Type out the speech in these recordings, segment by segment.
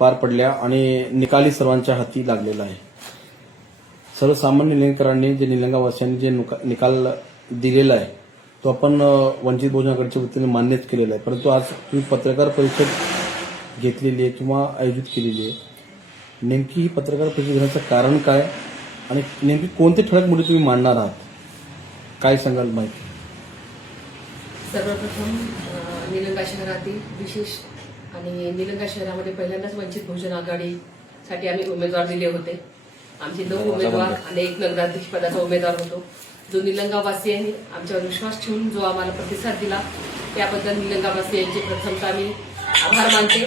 पार पडल्या आणि निकाली सर्वांच्या हाती लागलेला आहे. सर्वसामान्य निलंगेकरांनी जे निलंगावासियांनी जे निकाल दिलेला आहे तो आपण वंचित बहुजन आघाडीच्या वतीने मान्यच केलेला आहे. परंतु आज तुम्ही पत्रकार परिषद घेतलेली आहे किंवा आयोजित केलेली आहे, नेमकी ही पत्रकार परिषद घेण्याचं कारण काय आणि नेमकी कोणते ठळक मुद्दे तुम्ही मांडणार आहात, काय सांगाल माहिती? सर्वप्रथम निलंगा शहरातील विशेष आणि निलंगा शहरामध्ये पहिल्यांदाच वंचित बहुजन आघाडीसाठी आम्ही उमेदवार दिले होते. आमचे 9 उमेदवार आणि 1 नगराध्यक्ष पदाचा उमेदवार होतो. जो निलंगावासियांनी आमच्यावर विश्वास ठेवून जो आम्हाला प्रतिसाद दिला त्याबद्दल निलंगावासियांचे प्रथमतः मी आभार मानते.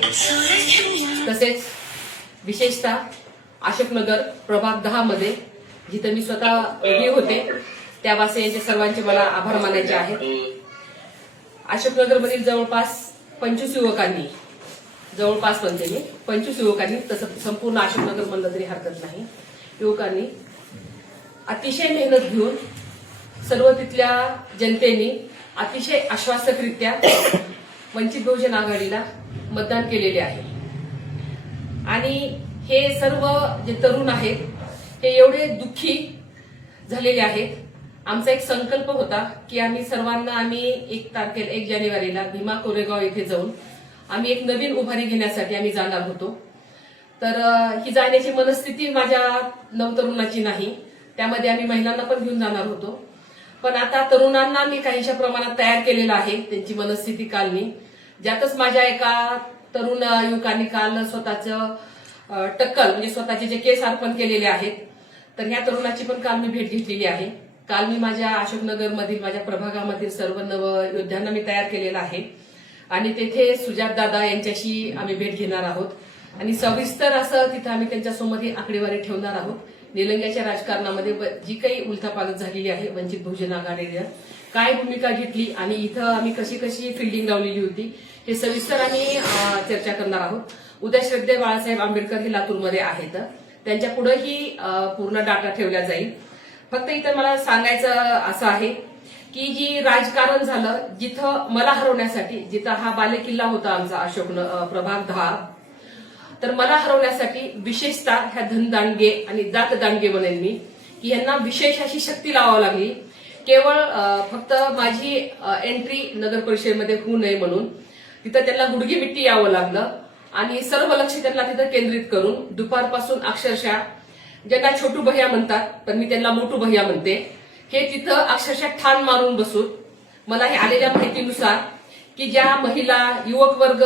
तसेच विशेषतः अशोकनगर प्रभाग 10 मध्ये जिथे मी स्वतः उभी होते त्या वासियांचे सर्वांचे मला आभार मानायचे आहेत. अशोकनगरमधील जवळपास 25 युवकांनी, जवळपास म्हणते मी 25 युवकांनी, तसं संपूर्ण अशोकनगर म्हणलं तरी हरकत नाही, युवकांनी अतिशय मेहनत घेऊन सर्व तिथल्या जनतेने अतिशय आश्वासकरित्या वंचित बहुजन आघाडीला मतदान केलेले आहे. आणि हे सर्व जे तरुण आहेत हे एवढे दुःखी झालेले आहेत. आमचा एक संकल्प होता की आम्ही 1 जानेवारीला भीमा कोरेगाव येथे जाऊन आम्ही एक नवीन उभारी घेण्यासाठी आम्ही जाणार होतो. तर ही जाण्याची मनस्थिती माझ्या नवतरुणाची नाही, त्यामध्ये आम्ही महिलांना पण घेऊन जाणार होतो. पण आता तरुणांना मी काहीशा प्रमाणात तयार केलेलं आहे त्यांची मनस्थिती कालनी. ज्यातच माझ्या एका तरुण युवकांनी काल स्वतःचं टक्कल म्हणजे स्वतःचे जे केस अर्पण केलेले आहेत, तर ह्या तरुणाची पण काल मी भेट घेतलेली आहे. काल मी माझ्या अशोकनगरमधील माझ्या प्रभागामधील सर्व नवयोद्ध्यांना मी तयार केलेला आहे आणि तेथे सुजात दादा यांच्याशी आम्ही भेट घेणार आहोत आणि सविस्तर असं तिथं आम्ही त्यांच्यासमोर ही आकडेवारी ठेवणार आहोत. निलंग्याच्या राजकारणामध्ये जी काही उलथापालथ झालेली आहे, वंचित बहुजन आघाडीने काय भूमिका घेतली आणि इथं आम्ही कशी कशी फिल्डिंग लावलेली होती हे सविस्तर आम्ही चर्चा करणार आहोत. उद्या श्रद्धेय बाळासाहेब आंबेडकर हे लातूरमध्ये आहेत, त्यांच्या पुढेही पूर्ण डाटा ठेवला जाईल. फक्त इथं मला सांगायचं असं आहे की जी राजकारण झालं जिथं मला हरवण्यासाठी, जिथं हा बालेकिल्ला होता आमचा अशोक प्रभाग 10, तर मला हरवण्यासाठी विशेषतः ह्या धनदांडगे आणि जात दांडगे म्हणेन मी की यांना विशेष अशी शक्ती लावावी लागली. केवळ फक्त माझी एंट्री नगर परिषदेमध्ये होऊ नये म्हणून तिथं त्यांना गुडगी मिट्टी यावं लागलं आणि सर्व लक्ष त्यांना तिथं केंद्रित करून दुपारपासून अक्षरशः ज्यांना छोटू भैया म्हणतात पण मी त्यांना मोठू भैया म्हणते, हे तिथं अक्षरशः ठाण मारून बसून मला हे आलेल्या माहितीनुसार की ज्या महिला युवक वर्ग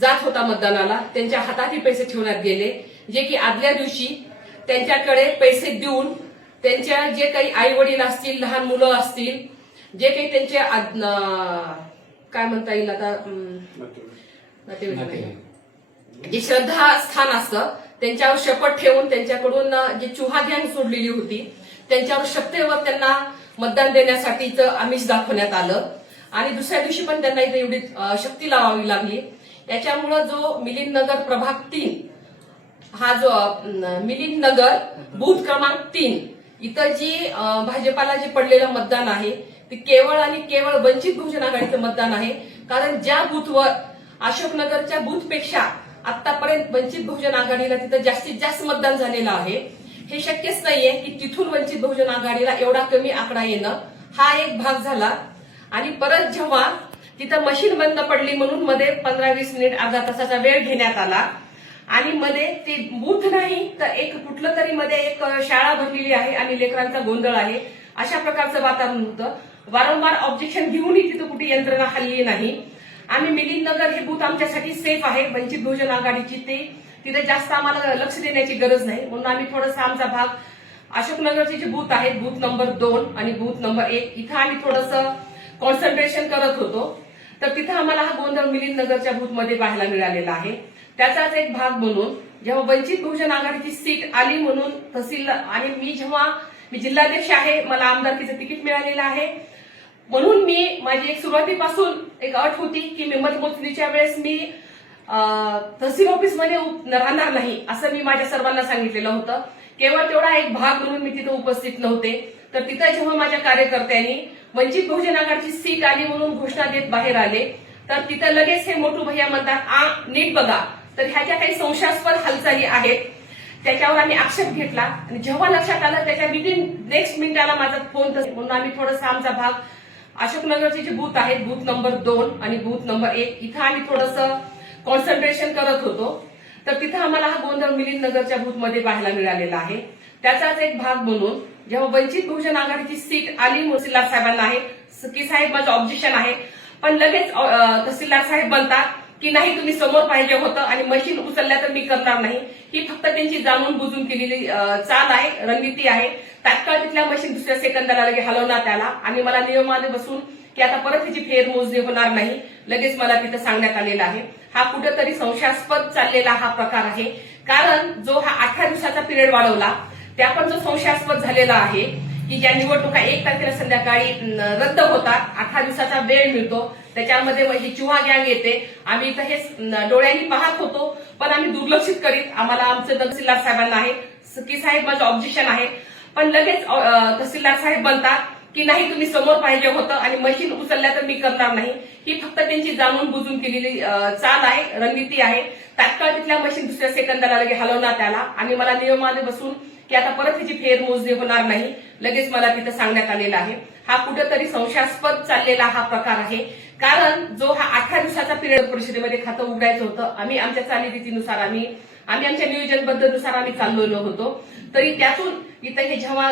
जात होता मतदानाला त्यांच्या हातातही पैसे ठेवण्यात गेले, जे की आदल्या दिवशी त्यांच्याकडे पैसे देऊन त्यांच्या जे काही आई वडील असतील, लहान मुलं असतील, जे काही त्यांचे काय म्हणता येईल आता जे श्रद्धास्थान असतं त्यांच्यावर शपथ ठेवून त्यांच्याकडून जे चुहा गँग सोडलेली होती त्यांच्यावर शपथेवर त्यांना मतदान देण्यासाठी आमिष दाखवण्यात आलं आणि दुसऱ्या दिवशी पण त्यांना इथे एवढी शक्ती लावावी लागली. याच्यामुळं जो मिलिंद नगर प्रभाग 3 हा जो मिलिंद नगर बूथ क्रमांक 3 इथं जी भाजपाला जे पडलेलं मतदान आहे ते केवळ आणि केवळ वंचित बहुजन आघाडीचं मतदान आहे. कारण ज्या बूथवर अशोकनगरच्या बूथपेक्षा आतापर्यंत वंचित बहुजन आघाडीला तिथं जास्तीत जास्त मतदान झालेलं आहे. हे शक्यच नाहीये की तिथून वंचित बहुजन आघाडीला एवढा कमी आकडा येणं, हा एक भाग झाला. आणि परत जेव्हा तिथं मशीन बंद पडली म्हणून मध्ये 15-20 मिनिट अर्धा तासाचा वेळ घेण्यात आला आणि मध्ये ते बूथ नाही तर एक कुठलं तरी मध्ये एक शाळा भरलेली आहे आणि लेकरांचा गोंधळ आहे अशा प्रकारचं वातावरण होतं. वारंवार ऑब्जेक्शन घेऊनही तिथं कुठे यंत्रणा हल्ली नाही. आम्ही मिलिंद नगर हे बूथ आमच्यासाठी सेफ आहे, वंचित बहुजन आघाडीची तिथे जास्त आम्हाला लक्ष देण्याची गरज नाही म्हणून आम्ही थोडासा आमचा भाग अशोकनगरचे जे बूथ आहेत, बूथ नंबर 2 आणि बूथ नंबर 1 इथं आम्ही थोडंसं कॉन्सन्ट्रेशन करत होतो. तर तिथं आम्हाला हा गोंधळ मिलिंद नगरच्या बूथमध्ये पाहायला मिळालेला आहे. त्याचाच एक भाग म्हणून जेव्हा वंचित बहुजन आघाडीची सीट आली म्हणून तहसील आणि मी जिल्हाध्यक्ष आहे, मला आमदारकीचं तिकीट मिळालेलं आहे म्हणून मी माझी एक सुरुवातीपासून एक अट होती की मी मतमोजणीच्या वेळेस मी तहसील ऑफिसमध्ये राहणार नाही असं मी माझ्या सर्वांना सांगितलेलं होतं. केवळ तेवढा एक भाग म्हणून मी तिथे उपस्थित नव्हते. तर तिथं जेव्हा माझ्या कार्यकर्त्यांनी वंचित बहुजन आघाडीची सीट आली म्हणून घोषणा देत बाहेर आले तर तिथं लगेच हे मोठू भैया म्हणतात नीट बघा तर ह्या ज्या काही संशयास्पद हालचाली आहेत त्याच्यावर आम्ही आक्षेप घेतला आणि जेव्हा लक्षात आलं त्याच्या विदिन नेक्स्ट मिनिटाला माझा फोन म्हणून आम्ही थोडासा आमचा भाग अशोकनगरचे जे बूथ आहेत, बूथ नंबर 2 आणि बूथ नंबर 1 इथं आम्ही थोडंसं कॉन्सन्ट्रेशन करत होतो. तर तिथं आम्हाला हा गोंधळ मिलिंद नगरच्या बूथमध्ये पाहायला मिळालेला आहे. त्याचाच एक भाग म्हणून जेव्हा वंचित बहुजन आघाडीची सीट आली तहसीलदार साहेबांना आहे की साहेब माझं ऑब्जेक्शन आहे, पण लगेच तहसीलदार साहेब म्हणतात की नाही तुम्ही समोर पाहिजे होतं आणि मशीन उचलल्या तर मी करणार नाही. ही फक्त त्यांची जाणून बुजून केलेली चाल आहे, रणनीती आहे. तात्काळ तिथल्या मशीन दुसऱ्या सेकंदाला लगे हलवण्यात आला आणि मला नियमाने बसून की आता परत त्याची फेरमोजणी होणार नाही लगेच मला तिथं सांगण्यात आलेलं आहे. हा कुठेतरी संशयास्पद चाललेला हा प्रकार आहे. कारण जो हा 18 दिवसाचा पिरियड वाढवला त्या पण जो संशयास्पद झालेला आहे की ज्या निवडणुका 1 तारखेला संध्याकाळी रद्द होतात, 18 दिवसाचा वेळ मिळतो, त्याच्यामध्ये ही चुहा गँग येते. आम्ही इथं हे डोळ्यांनी पाहत होतो पण आम्ही दुर्लक्षित करीत. आम्हाला आमचं तहसीलदार साहेबांना आहे की साहेब माझं ऑब्जेक्शन आहे, पण लगेच तहसीलदार साहेब म्हणतात की नाही तुम्ही समोर पाहिजे होतं आणि मशीन उचलल्या तर मी करणार नाही. ही फक्त त्यांची जाणून बुजून केलेली चाल आहे, रणनीती आहे. तात्काळ तिथल्या मशीन दुसऱ्या सेकंदाला लगे हलवण्यात आला आणि मला नियमाने बसून की आता परत त्याची फेरमोजणी होणार नाही लगेच मला तिथं सांगण्यात आलेलं आहे. हा कुठेतरी संशयास्पद चाललेला हा प्रकार आहे. कारण जो हा 18 दिवसाचा पिरियड परिषदेमध्ये खातं उघडायचं होतं, आम्ही आमच्या चालीरीतीनुसार आम्ही आमच्या नियोजनबद्धनुसार आम्ही चाललेलो होतो. तरी त्यातून इथं हे जेव्हा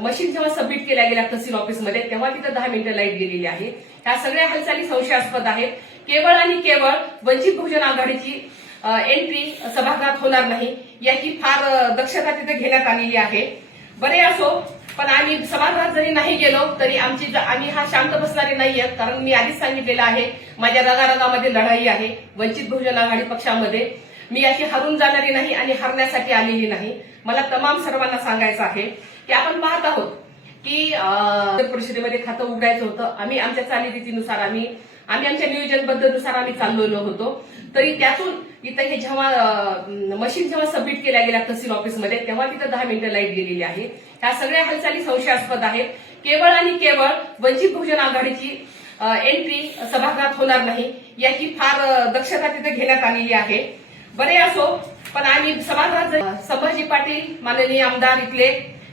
मशीन जेव्हा सबमिट केल्या गेल्या तहसील ऑफिसमध्ये तेव्हा तिथं 10 मिनिटं लाईट गेलेली आहे. ह्या सगळ्या हालचाली संशयास्पद आहेत. केवळ आणि केवळ वंचित बहुजन आघाडीची एंट्री सभागृहात होणार नाही याची फार दक्षता तिथे घेण्यात आलेली आहे. बरे असो, पण आम्ही सभागृहात जरी नाही गेलो तरी आम्ही हा शांत बसणारे नाहीये. कारण मी आधीच सांगितलेलं आहे माझ्या रगारगामध्ये लढाई आहे वंचित बहुजन आघाडी पक्षामध्ये. मी याची हरून जाणारी नाही आणि हरण्यासाठी आलेली नाही. मला तमाम सर्वांना सांगायचं आहे की आपण पाहत आहोत की परिषदेमध्ये खातं उघडायचं होतं, आम्ही आमच्या चालीरीतीनुसार आम्ही आमच्या नियोजनबद्धनुसार आम्ही चाललेलो होतो. तरी त्यातून इथं हे जेव्हा मशीन जेव्हा सबमिट केल्या गेल्या तहसील ऑफिसमध्ये तेव्हा तिथं 10 मिनिटं लाईट गेलेली आहे. ह्या सगळ्या हालचाली संशयास्पद आहेत. केवळ आणि केवळ वंचित बहुजन आघाडीची एंट्री सभागृहात होणार नाही याची फार दक्षता तिथे घेण्यात आलेली आहे. बरे असो, पण आम्ही सभागृहात संभाजी पाटील माननीय आमदार इथले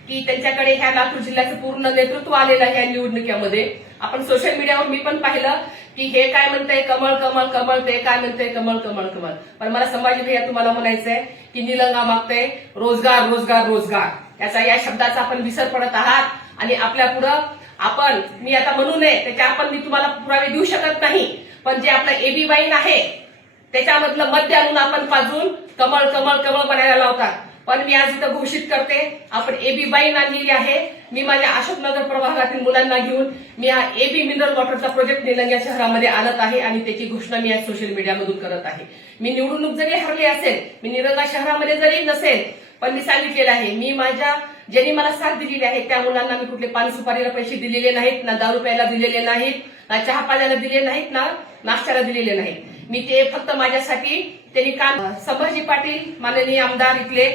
की त्यांच्याकडे ह्या लातूर जिल्ह्याचं पूर्ण नेतृत्व आलेलं आहे या निवडणुकीमध्ये. आपण सोशल मीडियावर मी पण पाहिलं की हे काय म्हणतंय कमळ कमळ कमळ, ते काय म्हणतंय कमळ कमळ कमळ. पण मला संभाजी भैया तुम्हाला म्हणायचंय की निलंगा मागतंय रोजगार रोजगार रोजगार. या शब्दाचा आपण विसर पडत आहात आणि आपल्या पुढं आपण मी आता म्हणू नये त्याच्या आपण मी तुम्हाला पुरावे देऊ शकत नाही, पण जे आपलं एबी वाईन आहे त्याच्यामधलं मध्य आणून आपण पाजून कमळ कमळ कमळ बनायला लावतात. पण मी आज इथं घोषित करते आपण एबी बाईन आणलेली आहे. मी माझ्या अशोकनगर प्रभागातील मुलांना घेऊन मी हा एबी मिनरल वॉटरचा प्रोजेक्ट निलंगा शहरामध्ये आणत आहे आणि त्याची घोषणा मी आज सोशल मीडियामधून करत आहे. मी निवडणूक जरी हरली असेल, मी निलंगा शहरामध्ये जरी नसेल, पण मी सांगितलेलं आहे मी ज्यांनी मला साथ दिलेली आहे त्या मुलांना मी कुठले पान सुपारीला पैसे दिलेले नाहीत, ना दारू प्यायला दिलेले नाहीत, ना चहा पाण्याला दिले नाहीत, ना नाश्त्याला दिलेले नाहीत. मी ते फक्त माझ्यासाठी त्यांनी काम संभाजी पाटील माननीय आमदार इथले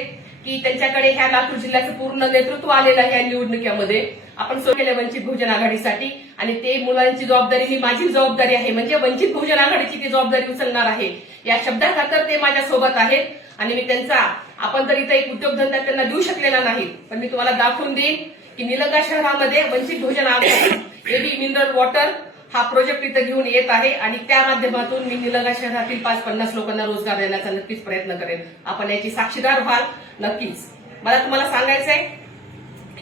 की त्यांच्याकडे ह्या लातूर जिल्ह्याचं पूर्ण नेतृत्व आलेलं आहे या निवडणुकीमध्ये. आपण केलं वंचित बहुजन आघाडीसाठी आणि ते मुलांची जबाबदारी ही माझी जबाबदारी आहे, म्हणजे वंचित बहुजन आघाडीची ती जबाबदारी उचलणार आहे. या शब्दाखातर ते माझ्यासोबत आहेत आणि मी त्यांचा आपण तर इथं एक उद्योगधंदा त्यांना देऊ शकलेला नाही, पण मी तुम्हाला दाखवून देईन की निलंगा शहरामध्ये वंचित बहुजन आघाडी एबी मिनरल वॉटर हा प्रोजेक्ट इथं घेऊन येत आहे आणि त्या माध्यमातून मी निलंगा शहरातील 5-50 लोकांना रोजगार देण्याचा नक्कीच प्रयत्न करेन. आपण याची साक्षीदार व्हाल नक्कीच. मला तुम्हाला सांगायचंय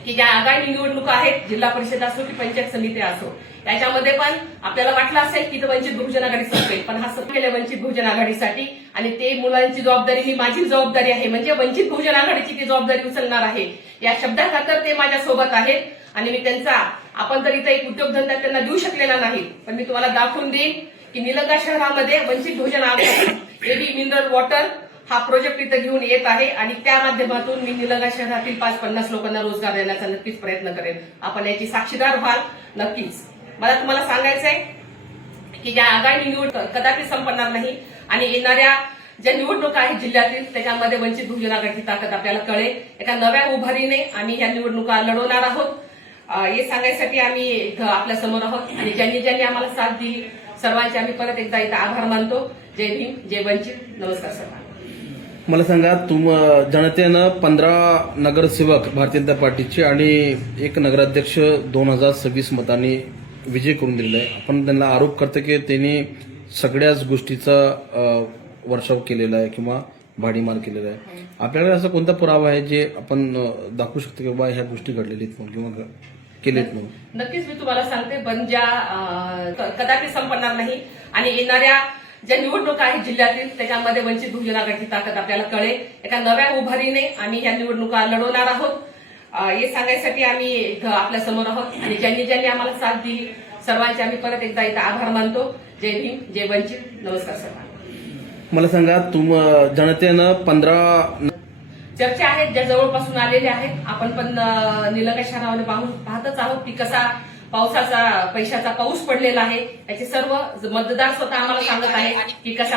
की ज्या आगामी निवडणुका आहेत जिल्हा परिषद असो की पंचायत समिती असो त्याच्यामध्ये पण आपल्याला वाटलं असेल की वंचित बहुजन आघाडी संपेल, पण हा केलं वंचित बहुजन आघाडीसाठी आणि ते मुलांची जबाबदारी ही माझी जबाबदारी आहे, म्हणजे वंचित बहुजन आघाडीची ती जबाबदारी उचलणार आहे. या शब्दाखातर ते माझ्यासोबत आहेत आणि मी त्यांचा आपण तर इथं एक उद्योगधंदा त्यांना देऊ शकलेला नाही, पण मी तुम्हाला दाखवून देईन की निलंगा शहरामध्ये वंचित बहुजन आघाडी एबी मिनरल वॉटर हा प्रोजेक्ट इथं घेऊन येत आहे आणि त्या माध्यमातून मी निलंगा शहरातील 5-50 लोकांना रोजगार देण्याचा नक्कीच प्रयत्न करेन. आपण याची साक्षीदार व्हाल नक्कीच. मला तुम्हाला सांगायचंय की ज्या आगामी निवडणूक कदापि संपणार नाही आणि येणाऱ्या ज्या निवडणुका आहेत जिल्ह्यातील त्याच्यामध्ये वंचित बहुजन आघाडीची ताकद आपल्याला कळेल. एका नव्या उभारीने आम्ही ह्या निवडणुका लढवणार आहोत. हे सांगायसाठी आम्ही इथं आपल्या समोर आहोत आणि ज्यांनी आम्हाला साथ दिली सर्वांचे आम्ही परत एकदा इथं आभार मानतो. जय भीम, जय वंचित. नमस्कार सर्वांना. मला सांगा, जनतेनं 15 नगरसेवक भारतीय जनता पार्टीचे आणि एक नगराध्यक्ष 2026 मतांनी विजय करून दिलेला आहे. आपण त्यांना आरोप करतो की त्यांनी सगळ्याच गोष्टीचा वर्षाव केलेला आहे किंवा भाडीमार केलेला आहे. आपल्याकडे असा कोणता पुरावा आहे जे आपण दाखवू शकतो की बाबा ह्या गोष्टी घडलेल्या आहेत म्हणून किंवा केलेत म्हणून? नक्कीच मी तुम्हाला सांगते, पण ज्या कदापि संपणार नाही आणि येणाऱ्या ज्या निवडणुका आहेत जिल्ह्यातील त्याच्यामध्ये वंचित बहुजन आघाडीची ताकद आपल्याला कळेल. एका नव्या उभारीने आम्ही ह्या निवडणुका लढवणार आहोत. हे सांगायसाठी आम्ही इथं आपल्या समोर आहोत आणि ज्यांनी ज्यांनी आम्हाला साथ दिली सर्वांचे आम्ही परत एकदा इथं आभार मानतो. जय भीम, जय वंचित. नमस्कार सर्वांना. मला सांगा, जनतेनं 15 चर्चा आहेत ज्या जवळपासून आलेल्या आहेत. आपण पण निलंगा शहरामध्ये पाहतच आहोत की कसा पावसाचा पैशाचा पाऊस पडलेला आहे. याचे सर्व मतदार स्वतः आम्हाला सांगत आहेत की कसे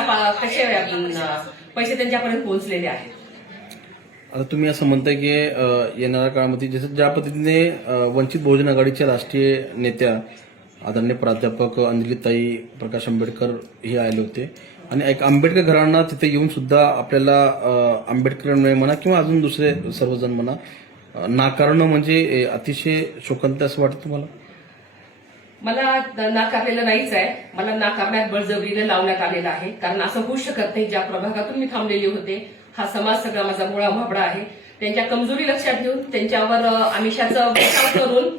पैसे त्यांच्यापर्यंत पोहोचलेले आहेत. आता तुम्ही असं म्हणताय की येणाऱ्या काळामध्ये जसं ज्या पद्धतीने वंचित बहुजन आघाडीच्या राष्ट्रीय नेत्या आदरणीय प्राध्यापक अंजलीताई प्रकाश आंबेडकर हे आले होते आणि एक आंबेडकर घराणा तिथे येऊन सुद्धा आपल्याला आंबेडकर म्हणा किंवा अजून दुसरे सर्वजण म्हणा नाकारणं म्हणजे अतिशय शोकांत असं वाटतं तुम्हाला? मला नाकारलेलं नाहीच आहे. मला नाकारण्यात बळजबरीने लावण्यात आलेलं आहे. कारण असं होऊ शकत नाही. ज्या प्रभागातून मी थांबलेले होते हा समाज सगळा माझा मुळा भाबडा आहे. त्यांच्या कमजोरी लक्षात घेऊन त्यांच्यावर आमिषाचा बचाव करून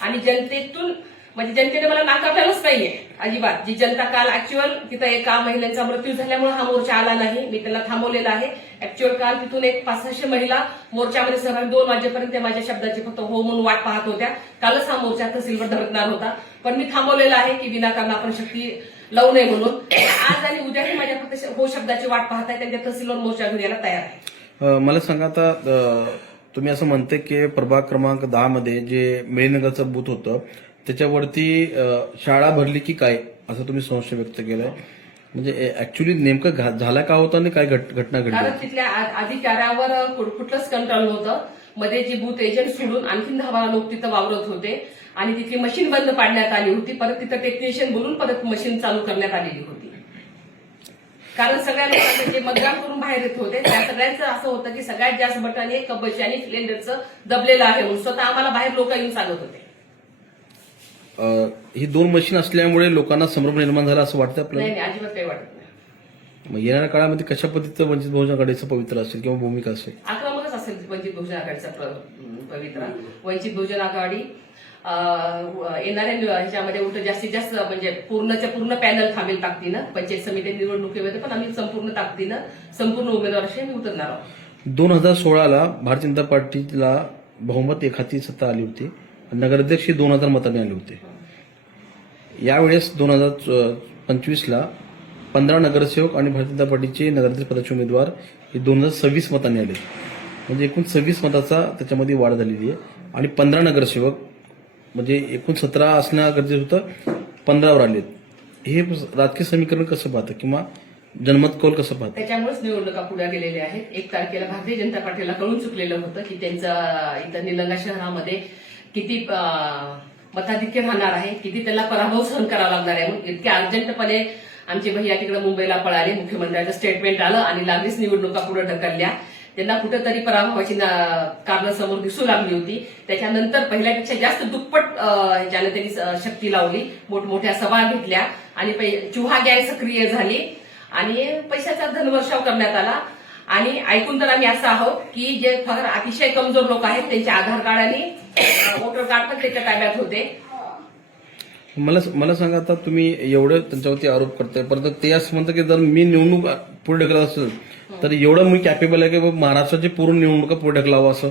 आणि जनतेतून म्हणजे जनतेने मला नाकारलेलंच नाहीये अजिबात. जी जनता काल ऍक्च्युअल तिथं एका महिलांचा मृत्यू झाल्यामुळे हा मोर्चा आला नाही. मी त्यांना थांबवलेला आहे. ऍक्च्युअल काल तिथून एक 500 महिला मोर्चामध्ये सहभागी 2 वाजेपर्यंत त्या माझ्या शब्दाची फक्त हो म्हणून वाट पाहत होत्या. कालच हा मोर्चा तहसीलवर धडकणार होता पण मी थांबवलेला आहे की विनाकारण आपण शक्ती लावू नये म्हणून. आज आणि उद्याही माझ्या फक्त हो शब्दाची वाट पाहत आहे. त्यांच्या तहसीलवर मोर्चा घेऊन यायला तयार आहे. मला सांगा, आता तुम्ही असं म्हणते की प्रभाग क्रमांक 10 मध्ये जे मेळीनगरचं बूथ होतं त्याच्यावरती शाळा भरली की काय असं तुम्ही संशय व्यक्त केलाय. म्हणजे ऍक्च्युली नेमकं झाला का होतं आणि काय घटना घडली? कारण तिथल्या अधिकाऱ्यावर कुठलंच कंट्रोल नव्हतं. मध्ये जी बूथ एजंट सोडून आणखी 10 लोक तिथं वावरत होते आणि तिथली मशीन बंद पाडण्यात आली होती. परत तिथं टेक्निशियन बोलून परत मशीन चालू करण्यात आलेली होती. कारण सगळ्या लोकांना जे मतदान करून बाहेर येत होते त्या सगळ्यांचं असं होतं की सगळ्यात जास्त बटन हे कब्बशी आणि सिलेंडरचं दबलेलं आहे म्हणून स्वतः आम्हाला बाहेर लोक येऊन सांगत होते. ही 2 मशीन असल्यामुळे लोकांना संभ्रम निर्माण झाला असं वाटतं आपल्याला? नाही, अजिबात काही वाटत नाही. मग येणाऱ्या काळामध्ये कशा पद्धतीचं वंचित बहुजन आघाडीचं पवित्र असेल किंवा भूमिका असेल? आक्रमकच असेल वंचित बहुजन आघाडीचा पवित्रा. वंचित बहुजन आघाडी येणाऱ्या ह्याच्यामध्ये उलट जास्तीत जास्त म्हणजे पूर्णच्या पूर्ण पॅनल थांबेल ताकदीनं. पंचायत समिती निवडणुकीमध्ये पण आम्ही संपूर्ण ताकदीनं संपूर्ण उमेदवाराशी आम्ही उतरणार आहोत. 2016ला भारतीय जनता पार्टीला बहुमत एखादी सत्ता आली होती. नगराध्यक्ष 2000 मतांनी आले होते. यावेळेस 2025ला 15 नगरसेवक आणि भारतीय जनता पार्टीचे नगराध्यक्ष पदाचे उमेदवार हे 2026 मतांनी आले. म्हणजे एकूण 26 मताचा त्याच्यामध्ये वाढ झालेली आहे आणि 15 नगरसेवक म्हणजे एकूण 17 असणं गरजेचं होतं, 15वर आलेत. हे राजकीय समीकरण कसं पाहतं किंवा जनमत कौल कसं पाहतं? त्याच्यामुळेच निवडणुका पुढे गेलेल्या आहेत. 1 तारखेला भारतीय जनता पार्टीला कळून चुकलेलं होतं की त्यांचं इथं निलंगा शहरामध्ये किती मताधिक्य राहणार आहे, किती त्याला पराभव सहन करावा लागणार आहे. म्हणून इतक्या अर्जंटपणे आमचे भैया तिकडे मुंबईला पळाले. मुख्यमंत्र्यांचं स्टेटमेंट आलं आणि लागलीच निवडणुका पुढे ढकलल्या. त्यांना कुठेतरी पराभवाची कारणं समोर दिसू लागली होती. त्याच्यानंतर पहिल्यापेक्षा जास्त दुप्पट ज्याने त्यांनी शक्ती लावली. मोठमोठ्या सभा घेतल्या आणि चुहा गँग सक्रिय झाली आणि पैशाचा धनवर्षाव करण्यात आला. आणि ऐकून तर आम्ही असं आहोत की जे फार अतिशय कमजोर लोक आहेत त्यांचे आधार कार्ड आणि वोटर कार्ड पण त्याच्या ताब्यात होते. मला सांगा, आता तुम्ही एवढं त्यांच्यावरती आरोप करताय परंतु ते असं म्हणतं की जर मी निवडणूक पुढे ढकलत असेल तर एवढं मी कॅपेबल आहे की महाराष्ट्राची पूर्ण निवडणुका पुढे ढकलावं असं?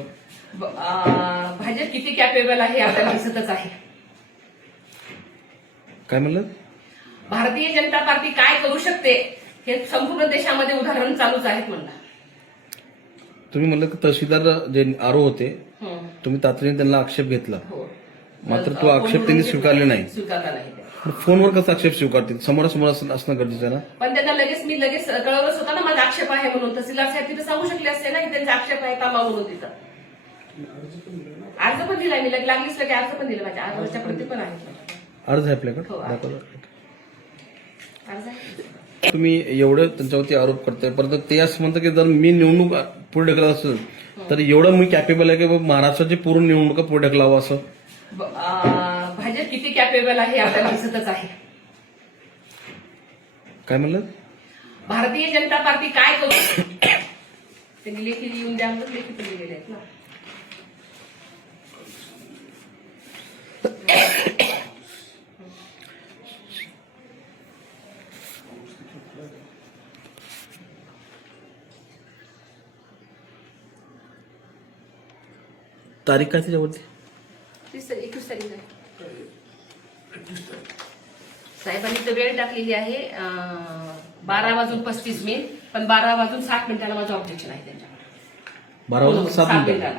भाजप किती कॅपेबल आहे आपल्याला दिसतच आहे. काय म्हणलं? भारतीय जनता पार्टी काय करू शकते हे संपूर्ण देशामध्ये उदाहरण चालूच आहेत म्हणलं. तुम्ही म्हणलं की तहसीलदार जे आरो होते तुम्ही तातडीने त्यांना आक्षेप घेतला, मात्र तो आक्षेप त्यांनी स्वीकारले नाही. स्वीकारला नाही. फोनवर कसा आक्षेप स्वीकारतील? समोरासमोर असणं गरजेचं आहे ना. पण त्यांना लगेच कळवलंच होतं ना माझा आक्षेप आहे म्हणून. तहसीलदार साहेब तिथे सांगू शकले असते ना की त्यांचा आक्षेप आहे कामा म्हणून. तिथं अर्ज पण दिलाय मी. लागलीच लगे अर्ज पण दिला. माझ्या अर्जाच्या प्रती पण आहे. अर्ज आहे आपल्याकडे? हो, आहे. दाखवा. अर्ज आहे. तुम्ही एवढं त्यांच्यावरती आरोप करताय, परंतु ते असं म्हणतं की जर मी निवडणूक पुढे ढकलत असेल तर एवढं मी कॅपेबल आहे की बाबा महाराष्ट्राची पूर्ण निवडणुका पुढे ढकलावं असं. भाजप किती कॅपेबल आहे आपल्याला दिसतच आहे. काय म्हणलं? भारतीय जनता पार्टी काय करू त्यांनी लेखी लिहून द्या म्हणून लेखी पण लिहिलेले आहेत ना. तारीख काय त्याच्यावरती? 21 तारीख आहे. साहेबांनी तर वेळ टाकलेली आहे 12:35 पण 12:60 माझं ऑब्जेक्शन आहे त्यांच्याकडे. 12:07.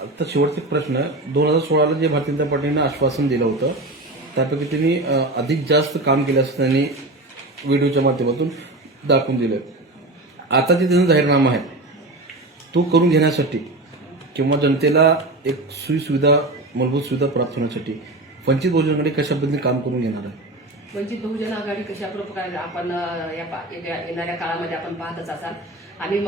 आता शेवटचा एक प्रश्न, 2016ला जे भारतीय जनता पार्टीनं आश्वासन दिलं होतं त्यापैकी त्यांनी अधिक जास्त काम केलं असं त्यांनी व्हिडिओच्या माध्यमातून दाखवून दिलं. आता जे त्यांचा जाहीरनामा आहे तो करून घेण्यासाठी किंवा जनतेला एक सुविधा मूलभूत सुविधा प्राप्त होण्यासाठी वंचित बहुजन आघाडी कशा पद्धतीने काम करून घेणार आहे? वंचित बहुजन आघाडी कशा प्रकारे आपण येणाऱ्या काळामध्ये आपण पाहतच असाल. आणि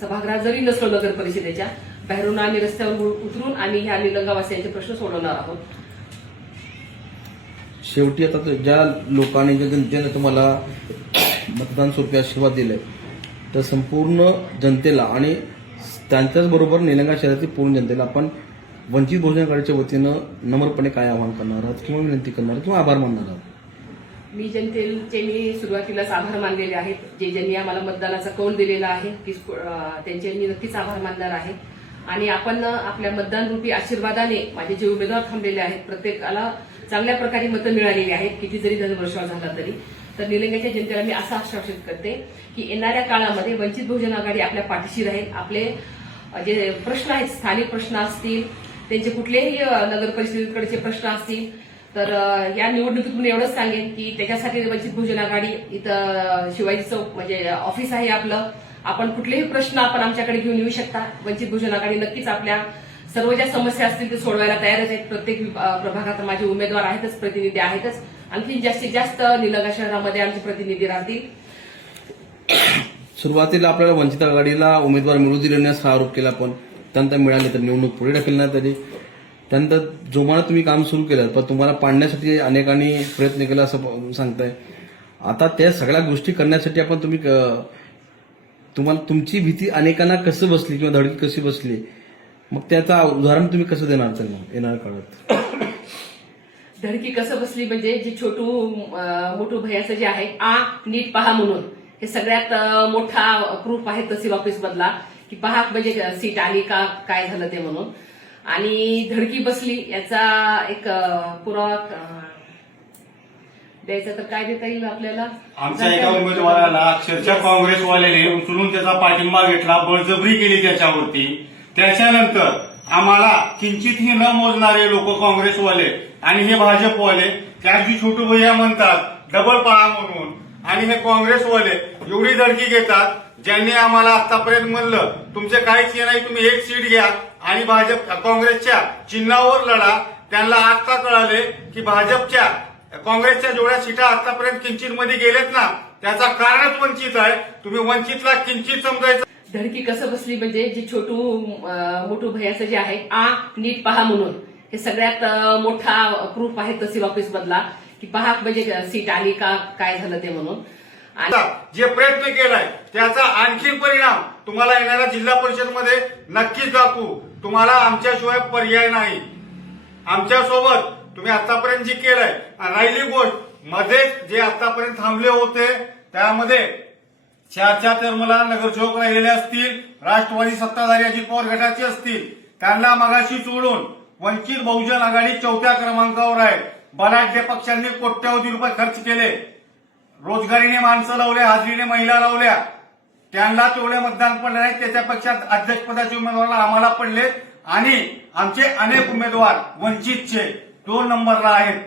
सभागृहात जरी नसलो नगर परिषदेच्या बाहेरून आम्ही रस्त्यावर उतरून आणि ह्या निलंगावासियांचे प्रश्न सोडवणार आहोत. शेवटी आता ज्या लोकांनी ज्या जनतेने तुम्हाला मतदान स्वरूपी आशीर्वाद दिलाय तर संपूर्ण जनतेला आणि त्यांच्याच बरोबर निलंगा शहरातील पूर्ण जनतेला आपण वंचित बहुजन आघाडीच्या वतीनं नम्रपणे काय आवाहन करणार आहात किंवा विनंती करणार किंवा आभार मानणार आहात? मी जनतेचे मी सुरुवातीलाच आभार मानलेले आहेत. ज्यांनी आम्हाला मतदानाचा कौल दिलेला आहे की त्यांचे मी नक्कीच आभार मानणार आहे. आणि आपण आपल्या मतदान रूपी आशीर्वादाने माझे जे उमेदवार थांबलेले आहेत प्रत्येकाला चांगल्या प्रकारे मतं मिळालेली आहेत. किती जरी धनवर्षाव झाला तरी तर निलंग्याच्या जनतेला मी असं आश्वासित करते की येणाऱ्या काळामध्ये वंचित बहुजन आघाडी आपल्या पाठीशी राहील. आपले जे प्रश्न आहेत स्थानिक प्रश्न असतील त्यांचे कुठलेही नगर परिषदेकडचे प्रश्न असतील तर या निवडणुकीतून एवढंच सांगेन की त्याच्यासाठी वंचित बहुजन आघाडी इथं शिवाजी चौक म्हणजे ऑफिस आहे आपलं. आपण कुठलेही प्रश्न आपण आमच्याकडे घेऊन येऊ शकता. वंचित बहुजन आघाडी नक्कीच आपल्या सर्व ज्या समस्या असतील ते सोडवायला तयारच आहेत. प्रत्येक प्रभागात माझे उमेदवार आहेतच, प्रतिनिधी आहेतच. आणखी जास्तीत जास्त निलंगा शहरामध्ये आमचे प्रतिनिधी राहतील. सुरुवातीला आपल्याला वंचित आघाडीला उमेदवार मिळू दिले नाही असा आरोप केला, पण त्यानंतर मिळाले तर निवडणूक पुढे ढकलण्यात आली. त्यानंतर जोमानं तुम्ही काम सुरू केलं पण तुम्हाला पाडण्यासाठी अनेकांनी प्रयत्न केला असं सांगताय. आता त्या सगळ्या गोष्टी करण्यासाठी आपण तुम्हाला तुमची भीती अनेकांना कसं बसली किंवा धडकी कशी बसली मग त्याचा उदाहरण तुम्ही कसं देणार त्यांना येणाऱ्या काळात? धडकी कसं बसली म्हणजे जे मोठू भैयाचं जे आहे नीट पहा म्हणून हे सगळ्यात मोठा प्रूफ आहे तहसील ऑफिस मधला की पहा म्हणजे सीट आली का काय झालं ते म्हणून. आणि धडकी बसली याचा एक पुरावा द्यायचा तर काय देता येईल आपल्याला? आमच्या एका उमेदवाराला अक्षरशः काँग्रेसवाल्याने उचलून त्याचा पाठिंबा घेतला, बळजबरी केली त्याच्यावरती. त्याच्यानंतर आम्हाला किंचितही न मोजणारे लोक काँग्रेसवाले आणि हे भाजपवाले त्या दिवशी छोटू भैया म्हणतात डबल पहा म्हणून आणि हे काँग्रेसवाले एवढी धडकी घेतात. ज्यांनी आम्हाला आतापर्यंत म्हणलं तुमचे काहीच हे नाही, तुम्ही एक सीट घ्या आणि भाजप काँग्रेसच्या चिन्हावर लढा, त्यांना आता कळाले की भाजपच्या काँग्रेसच्या जेवढ्या सीटा आतापर्यंत किंचित मध्ये गेलेत ना त्याचा कारणच वंचित आहे. तुम्ही वंचितला किंचित समजायचं. धडकी कसं बसली म्हणजे जे मोठू भैयाचं जे आहे नीट पहा म्हणून हे सगळ्यात मोठा प्रूफ आहे तहसील ऑफिस मधला की पहा म्हणजे सीट आली का काय झालं ते म्हणून. जे प्रयत्न केलाय त्याचा आणखी परिणाम तुम्हाला येणाऱ्या जिल्हा परिषदमध्ये नक्कीच दाखवू. तुम्हाला आमच्याशिवाय पर्याय नाही. आमच्यासोबत तुम्ही आतापर्यंत जी केलंय. राहिली गोष्ट मध्येच जे आतापर्यंत थांबले होते त्यामध्ये 4 टर्मला नगरसेवक राहिलेले असतील, राष्ट्रवादी सत्ताधारी अजित पवार गटाचे असतील, त्यांना मगाशी सोडून वंचित बहुजन आघाडी 4थ्या क्रमांकावर आहे. बलाढ्य पक्षांनी कोट्यवधी रुपये खर्च केले, रोजगारीने माणसं लावले, हाजरीने महिला लावल्या, त्यांना तेवढे मतदान पडले नाही. त्याच्यापेक्षा अध्यक्षपदाचे उमेदवाराला आम्हाला पडले आणि आमचे अनेक उमेदवार वंचितचे 2 नंबरला आहेत.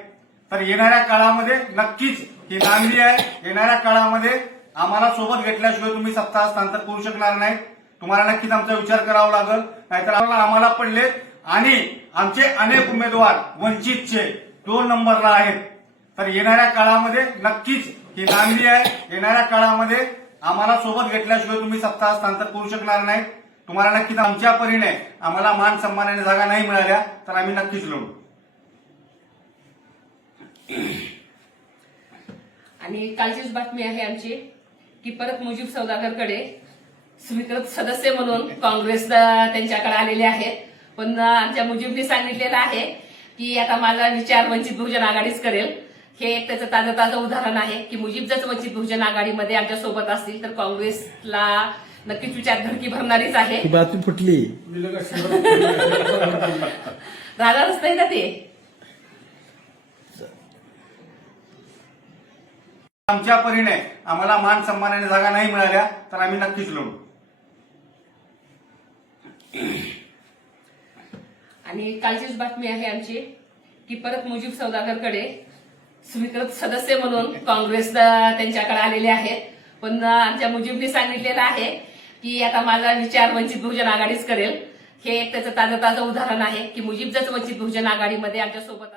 तर येणाऱ्या काळामध्ये नक्कीच ही नांदी आहे. येणाऱ्या काळामध्ये आम्हाला सोबत घेतल्याशिवाय तुम्ही सत्ता हस्तांतर करू शकणार नाही. तुम्हाला नक्कीच आमचा विचार करावा लागेल. नाहीतर आम्हाला पडले आणि आमचे अनेक उमेदवार वंचितचे 2 नंबरला आहेत. तर येणाऱ्या काळामध्ये नक्कीच ही नांदी आहे. येणाऱ्या काळामध्ये आम्हाला सोबत घेतल्याशिवाय तुम्ही सत्ता हस्तांतर करू शकणार नाहीत. तुम्हाला नक्कीच आमच्या परीने आम्हाला मान सन्मानाने जागा नाही मिळाल्या तर आम्ही नक्कीच लढू. आणि कालचीच बातमी आहे आमची की परत मुजीब सौदागरकडे स्वीकृत सदस्य म्हणून काँग्रेस त्यांच्याकडे आलेले आहेत. पण आमच्या मुजीबने सांगितलेलं आहे की आता माझा विचार वंचित बहुजन आघाडीच करेल. हे एक त्याचं ताजं उदाहरण आहे की मुजीब जर वंचित बहुजन आघाडीमध्ये आमच्या सोबत असतील तर काँग्रेसला नक्कीच विचार धडकी भरणारीच आहे. ही बातमी फुटली. राहणारच नाही ना ते. आमच्या परीने आम्हाला मान सन्मानाने जागा नाही मिळाल्या तर आम्ही नक्कीच लढू. आणि कालचीच बातमी आहे आमची की परत मुजीब सौदागरकडे स्वीकृत सदस्य म्हणून काँग्रेस त्यांच्याकडे आलेले आहेत. पण आमच्या मुजीबने सांगितलेलं आहे की आता माझा विचार वंचित बहुजन आघाडीच करेल. हे एक त्याचं ताजं उदाहरण आहे की मुजीब जर वंचित बहुजन आघाडीमध्ये आमच्या सोबत